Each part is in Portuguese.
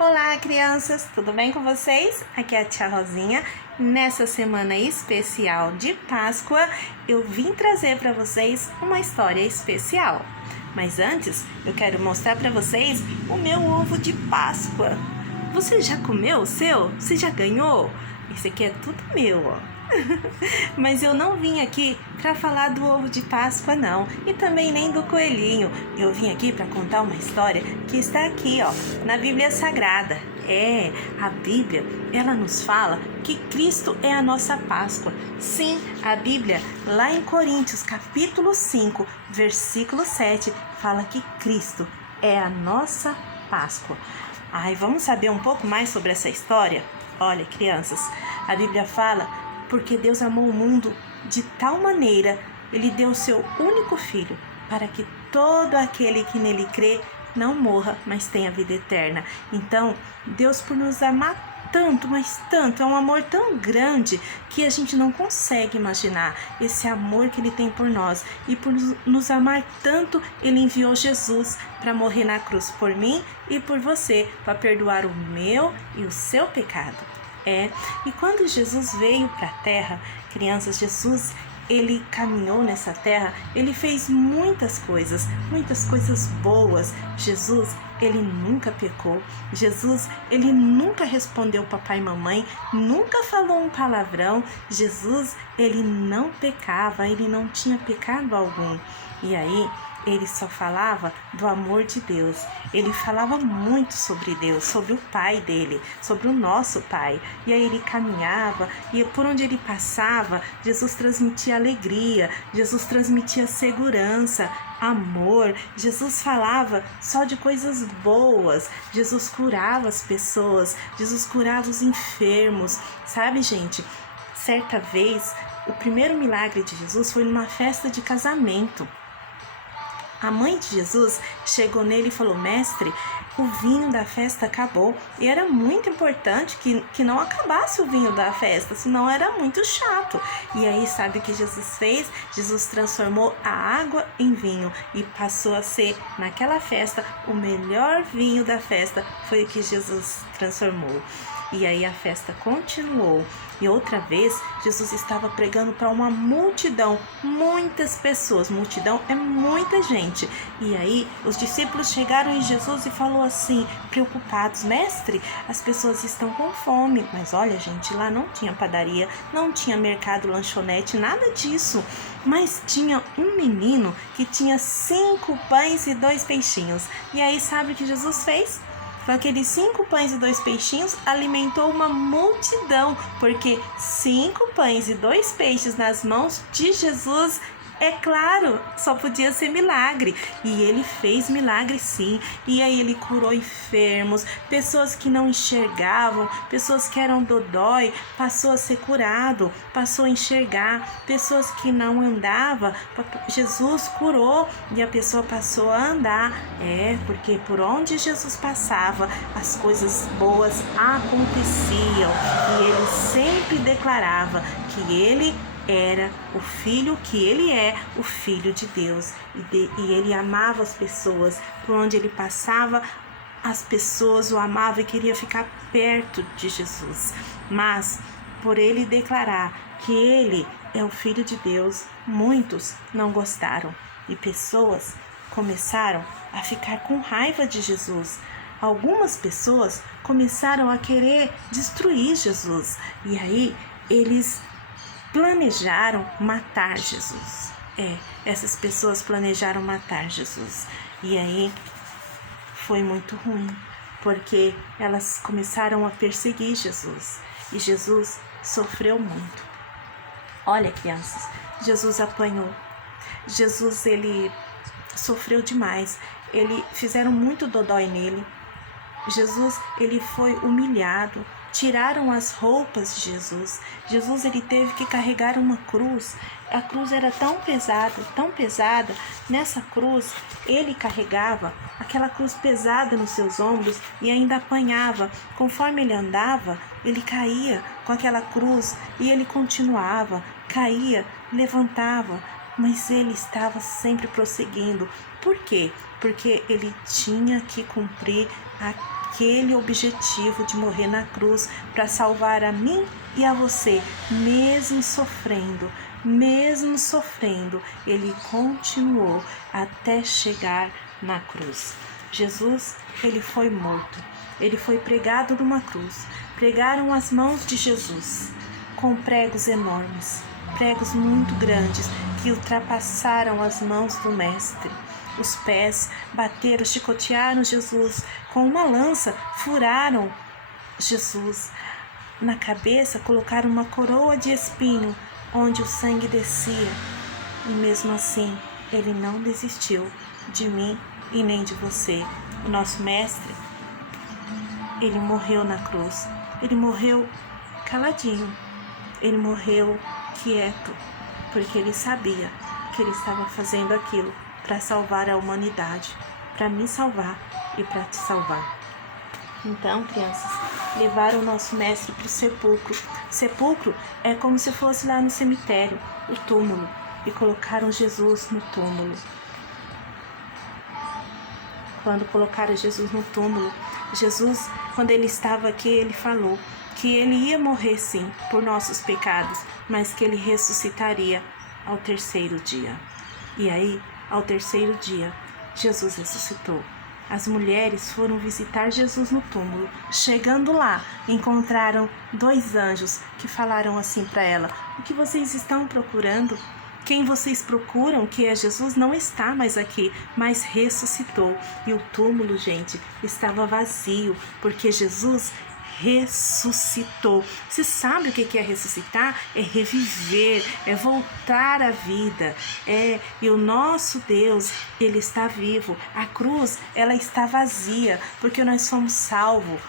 Olá, crianças! Tudo bem com vocês? Aqui é a tia Rosinha. Nessa semana especial de Páscoa, eu vim trazer para vocês uma história especial. Mas antes, eu quero mostrar para vocês o meu ovo de Páscoa. Você já comeu o seu? Você já ganhou? Esse aqui é tudo meu, ó. Mas eu não vim aqui para falar do ovo de Páscoa, não, e também nem do coelhinho. Eu vim aqui para contar uma história que está aqui, ó, na Bíblia Sagrada. A Bíblia, ela nos fala que Cristo é a nossa Páscoa. Sim, a Bíblia, lá em Coríntios, capítulo 5, versículo 7, fala que Cristo é a nossa Páscoa. Vamos saber um pouco mais sobre essa história? Olha, crianças, a Bíblia fala: porque Deus amou o mundo de tal maneira, Ele deu o seu único Filho, para que todo aquele que nele crê não morra, mas tenha vida eterna. Então, Deus, por nos amar tanto, mas tanto, é um amor tão grande que a gente não consegue imaginar esse amor que Ele tem por nós. E por nos amar tanto, Ele enviou Jesus para morrer na cruz por mim e por você, para perdoar o meu e o seu pecado. E quando Jesus veio para a terra, crianças, Jesus, ele caminhou nessa terra, ele fez muitas coisas boas. Jesus, ele nunca pecou. Jesus, ele nunca respondeu papai e mamãe, nunca falou um palavrão. Jesus, ele não pecava, ele não tinha pecado algum. E aí, ele só falava do amor de Deus. Ele falava muito sobre Deus, sobre o Pai dele, sobre o nosso Pai. E aí ele caminhava e por onde ele passava, Jesus transmitia alegria, Jesus transmitia segurança, amor. Jesus falava só de coisas boas. Jesus curava as pessoas, Jesus curava os enfermos. Sabe, gente, certa vez, o primeiro milagre de Jesus foi numa festa de casamento. A mãe de Jesus chegou nele e falou: mestre, o vinho da festa acabou. E era muito importante que não acabasse o vinho da festa, senão era muito chato. E aí, sabe o que Jesus fez? Jesus transformou a água em vinho e passou a ser, naquela festa, o melhor vinho da festa. Foi o que Jesus transformou. E aí a festa continuou. E outra vez, Jesus estava pregando para uma multidão, muitas pessoas. Multidão é muita gente. E aí os discípulos chegaram em Jesus e falou assim, preocupados: mestre, as pessoas estão com fome. Mas olha, gente, lá não tinha padaria, não tinha mercado, lanchonete, nada disso. Mas tinha um menino que tinha 5 pães e 2 peixinhos. E aí, sabe o que Jesus fez? Com aqueles 5 pães e 2 peixinhos, alimentou uma multidão, porque 5 pães e 2 peixes nas mãos de Jesus, é claro, só podia ser milagre. E ele fez milagre, sim. E aí ele curou enfermos, pessoas que não enxergavam, pessoas que eram dodói, passou a ser curado, passou a enxergar. Pessoas que não andavam, Jesus curou e a pessoa passou a andar. Porque por onde Jesus passava, as coisas boas aconteciam. E ele sempre declarava que ele era o filho, que ele é o Filho de Deus. E ele amava as pessoas. Por onde ele passava, as pessoas o amavam e queriam ficar perto de Jesus. Mas, por ele declarar que ele é o Filho de Deus, muitos não gostaram. E pessoas começaram a ficar com raiva de Jesus. Algumas pessoas começaram a querer destruir Jesus. E aí, eles planejaram matar Jesus. Essas pessoas planejaram matar Jesus. E aí foi muito ruim, porque elas começaram a perseguir Jesus. E Jesus sofreu muito. Olha, crianças, Jesus apanhou. Jesus, ele sofreu demais. Fizeram muito dodói nele. Jesus, ele foi humilhado. Tiraram as roupas de Jesus. Jesus, ele teve que carregar uma cruz. A cruz era tão pesada. Nessa cruz, ele carregava aquela cruz pesada nos seus ombros e ainda apanhava. Conforme ele andava, ele caía com aquela cruz e ele continuava, caía, levantava. Mas ele estava sempre prosseguindo. Por quê? porque ele tinha que cumprir aquele objetivo de morrer na cruz para salvar a mim e a você, mesmo sofrendo, ele continuou até chegar na cruz. Jesus, ele foi morto, ele foi pregado numa cruz. Pregaram as mãos de Jesus com pregos enormes, pregos muito grandes que ultrapassaram as mãos do mestre. Os pés bateram, chicotearam Jesus com uma lança, furaram Jesus. Na cabeça colocaram uma coroa de espinho, onde o sangue descia. E mesmo assim, ele não desistiu de mim e nem de você. O nosso mestre, ele morreu na cruz. Ele morreu caladinho. Ele morreu quieto, porque ele sabia que ele estava fazendo aquilo para salvar a humanidade, para me salvar e para te salvar. Então, crianças, levaram o nosso mestre para o sepulcro. Sepulcro é como se fosse lá no cemitério, o túmulo, e colocaram Jesus no túmulo. Quando colocaram Jesus no túmulo, Jesus, quando ele estava aqui, ele falou que ele ia morrer sim por nossos pecados, mas que ele ressuscitaria ao terceiro dia. E aí, ao terceiro dia, Jesus ressuscitou. As mulheres foram visitar Jesus no túmulo. Chegando lá, encontraram 2 anjos que falaram assim para ela: o que vocês estão procurando? Quem vocês procuram, que é Jesus, não está mais aqui, mas ressuscitou. E o túmulo, gente, estava vazio, porque Jesus ressuscitou. Você sabe o que é ressuscitar? É reviver, é voltar à vida. E o nosso Deus, ele está vivo. A cruz, ela está vazia, porque nós fomos salvos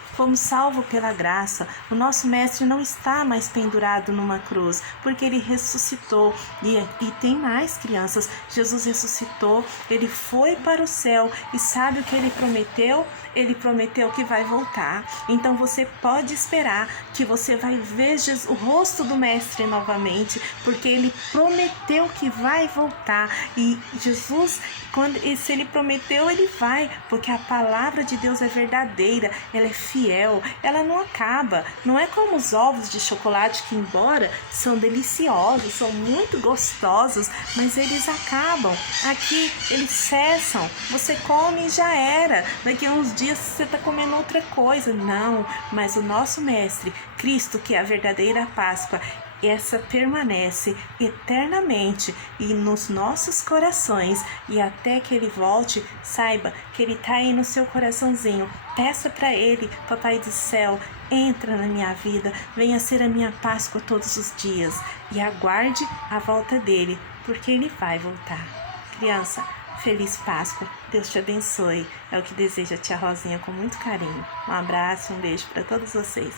pela graça. O nosso mestre não está mais pendurado numa cruz, porque ele ressuscitou. E tem mais, crianças, Jesus ressuscitou, ele foi para o céu, e sabe o que ele prometeu? Ele prometeu que vai voltar. Então você pode esperar que você vai ver o rosto do mestre novamente, porque ele prometeu que vai voltar. E Jesus, se ele prometeu, ele vai, porque a palavra de Deus é verdadeira, ela é fiel, ela não acaba. Não é como os ovos de chocolate que, embora são deliciosos, são muito gostosos, mas eles acabam. Aqui eles cessam, você come e já era. Daqui a uns dias você está comendo outra coisa. Não, mas o nosso mestre, Cristo, que é a verdadeira Páscoa, essa permanece eternamente e nos nossos corações, e até que ele volte, saiba que ele está aí no seu coraçãozinho. Peça para ele: Papai do céu, entra na minha vida, venha ser a minha Páscoa todos os dias, e aguarde a volta dele, porque ele vai voltar. Criança, feliz Páscoa, Deus te abençoe, é o que deseja a tia Rosinha com muito carinho. Um abraço, um beijo para todos vocês.